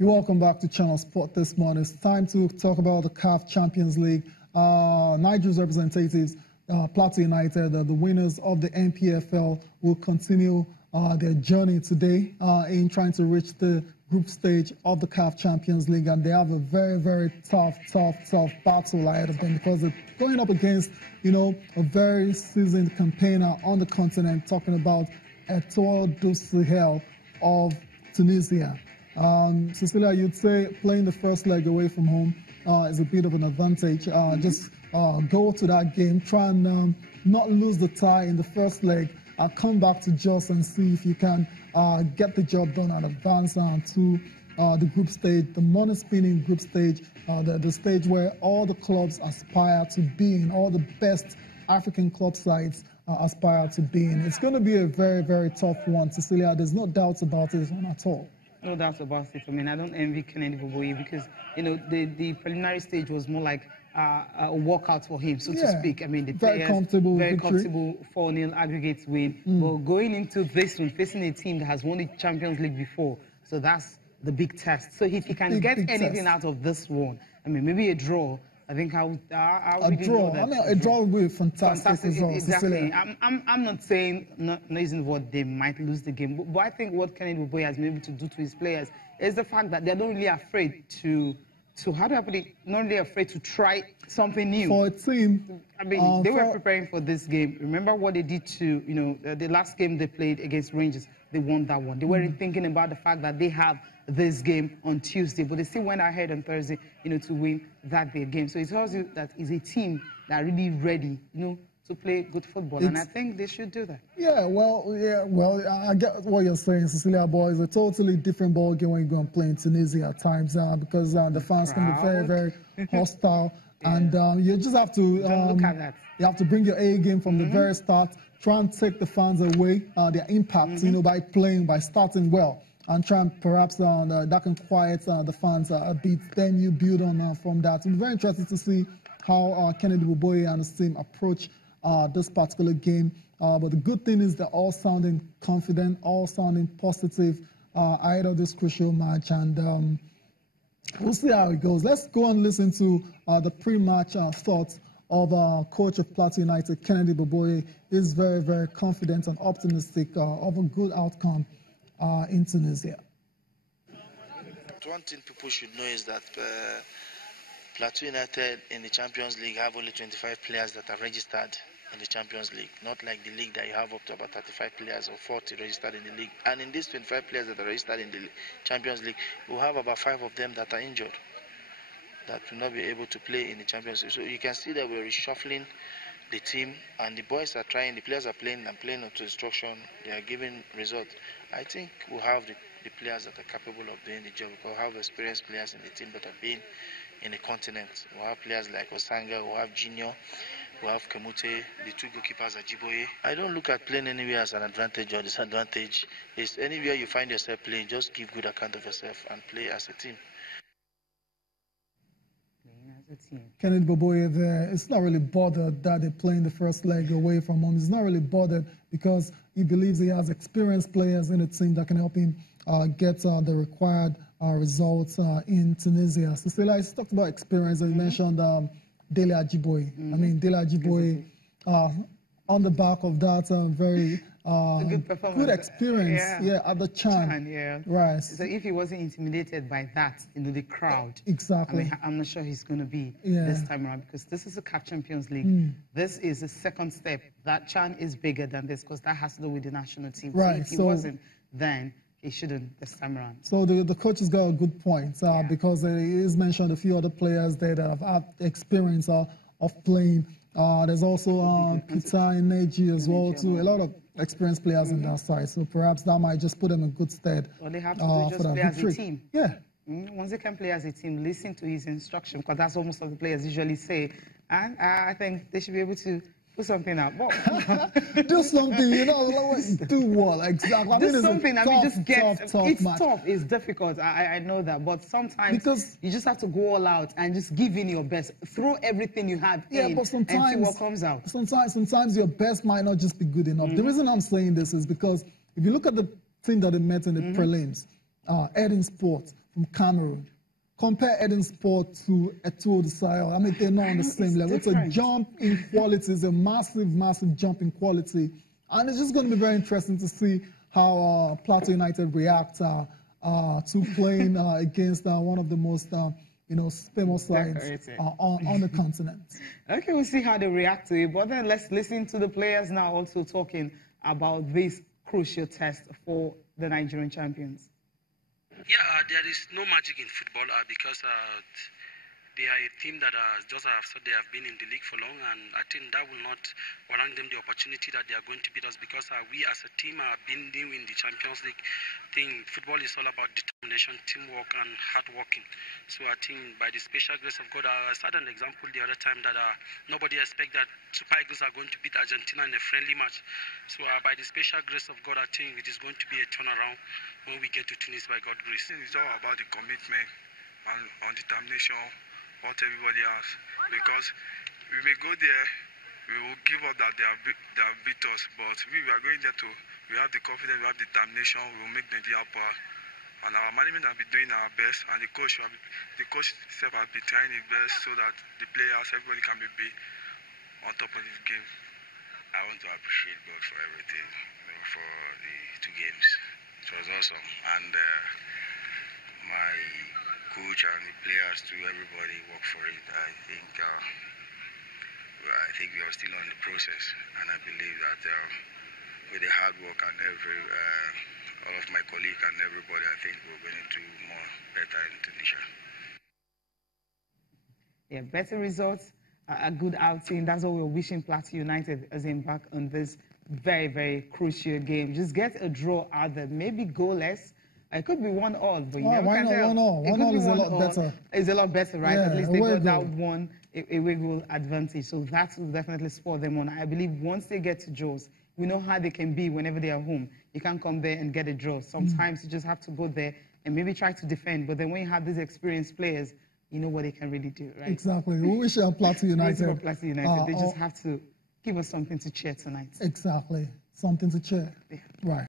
You're welcome back to Channel Sport this morning. It's time to talk about the CAF Champions League. Nigeria's representatives, Plateau United, the winners of the NPFL, will continue their journey today in trying to reach the group stage of the CAF Champions League. And they have a very, very tough battle ahead of them because they're going up against, a very seasoned campaigner on the continent, talking about Etoile du Sahel of Tunisia. Cecilia, you'd say playing the first leg away from home is a bit of an advantage. Just go to that game, try and not lose the tie in the first leg. Come back to Jos and see if you can get the job done and advance to the group stage, the money-spinning group stage, the stage where all the clubs aspire to be in, all the best African club sides aspire to be in. It's going to be a very, very tough one, Cecilia. There's no doubt about it at all. No doubt about it. I mean, I don't envy Kennedy Boboye because, the preliminary stage was more like a walkout for him, so to speak. I mean, the very players, comfortable 4-0 aggregate win. But going into this one, facing a team that has won the Champions League before, so that's the big test. So if he can get anything out of this one, I mean, maybe a draw, I think I'll a draw. I mean, a draw would be fantastic as well. Exactly. I'm not saying, not using what they might lose the game, but I think what Kennedy Boboye has been able to do to his players is the fact that they're not really afraid to how do I put it? Not really afraid to try something new. For a team, I mean, they were preparing for this game. Remember what they did to, the last game they played against Rangers. They won that one. They weren't thinking about the fact that they have this game on Tuesday, but they still went ahead on Thursday, to win that big game. So it tells you that it's a team that are really ready, to play good football, and I think they should do that. Well, I get what you're saying, Cecilia, boys. It's a totally different ball game when you go and play in Tunisia at times because the fans can be very, very hostile, and you just have to look at that. You have to bring your A game from the very start. Try and take the fans away, their impact, by starting well. And try and perhaps that can quiet the fans a bit. Then you build on from that. It's very interesting to see how Kennedy Boboye and his team approach this particular game. But the good thing is they're all sounding confident, all sounding positive ahead of this crucial match. And we'll see how it goes. Let's go and listen to the pre-match thoughts of coach of Plateau United, Kennedy Boboye. Is very, very confident and optimistic of a good outcome in Tunisia. One thing people should know is that Plateau United in the Champions League have only 25 players that are registered in the Champions League, not like the league that you have up to about 35 players or 40 registered in the league. And in these 25 players that are registered in the Champions League, we have about 5 of them that are injured, that will not be able to play in the Champions League. So you can see that we're reshuffling the team, and the boys are trying, the players are playing up to instruction, they are giving results. I think we'll have the players that are capable of doing the job, because we have experienced players in the team that have been in the continent. We'll have players like Osanga, we'll have Junior, we'll have Kamute, the 2 goalkeepers are Jiboye. I don't look at playing anywhere as an advantage or disadvantage. It's anywhere you find yourself playing, just give good account of yourself and play as a team. Kennedy Boboye there, it's not really bothered that they're playing the first leg away from home. He's not really bothered because he believes he has experienced players in the team that can help him get the required results in Tunisia. Cecilia, I talked about experience, and you mentioned Dele Ajiboye. I mean, Dele Ajiboye, on the back of that very good experience at the Chan. Right. So if he wasn't intimidated by that, the crowd. Exactly. I mean, I'm not sure he's going to be this time around, because this is a CAF Champions League. This is the second step. That Chan is bigger than this, because that has to do with the national team. Right. So if he wasn't, then he shouldn't this time around. So the coach has got a good point because he's mentioned a few other players there that have had experience of playing. There's also Peter in Nigeria as well, too. A lot of experienced players in that side. So perhaps that might just put them in good stead. Well, they have to do just play as a team. Yeah. Once they can play as a team, listen to his instruction, because that's what most of the players usually say. And I think they should be able to put something out. Do something, do what? Exactly. Do something. Just get. It's match. Tough. It's difficult. I know that. But sometimes you just have to go all out and just give in your best. Throw everything you have in but sometimes, and see what comes out. Sometimes your best might not just be good enough. The reason I'm saying this is because if you look at the team that they met in the prelims, Eden Sport, from Cameroon. Compare Eden Sport to Eto'o de Sahel. I mean, they're not on the same level. It's a jump in quality. It's a massive, massive jump in quality. And it's just going to be very interesting to see how Plateau United react to playing against one of the most famous sides on the continent. Okay, we'll see how they react to it. But then let's listen to the players now also talking about this crucial test for the Nigerian champions. Yeah, there is no magic in football because they are a team that, just as I've said, they have been in the league for long, and I think that will not warrant them the opportunity that they are going to beat us because we as a team have been in the Champions League thing. Football is all about determination, teamwork, and hard working. So I think by the special grace of God, I started an example the other time that nobody expects that Super Eagles are going to beat Argentina in a friendly match. So by the special grace of God, I think it is going to be a turnaround when we get to Tunis by God's grace. It's all about the commitment and determination, what everybody has. Because we may go there, we will give up that they have beat us, but we are going there we have the confidence, we have determination, we will make Nigeria proud. And our management has been doing our best, and the coach himself has been trying his best so that the players, everybody can be on top of this game. I want to appreciate God for everything, for the 2 games. It was awesome, and my coach and the players too, everybody worked for it. I think we are still on the process, and I believe that with the hard work and all of my colleagues and everybody, I think we're going to do better in Tunisia. Yeah, better results, a good outing. That's what we're wishing Plateau United as they embark on this very, very crucial game. Just get a draw out there, maybe goalless. It could be 1-1, but you never can tell. 1-1? 1-1 is a lot better. It's a lot better, right? Yeah, at least they got that one away goal advantage. So that will definitely spur them on. I believe once they get to draws, we know how they can be whenever they are home. You can't come there and get a draw. Sometimes you just have to go there and maybe try to defend. But then when you have these experienced players, you know what they can really do, right? Exactly. We wish Plateau United. Plateau United. They just have to give us something to cheer tonight. Exactly. Something to cheer. Yeah. Right.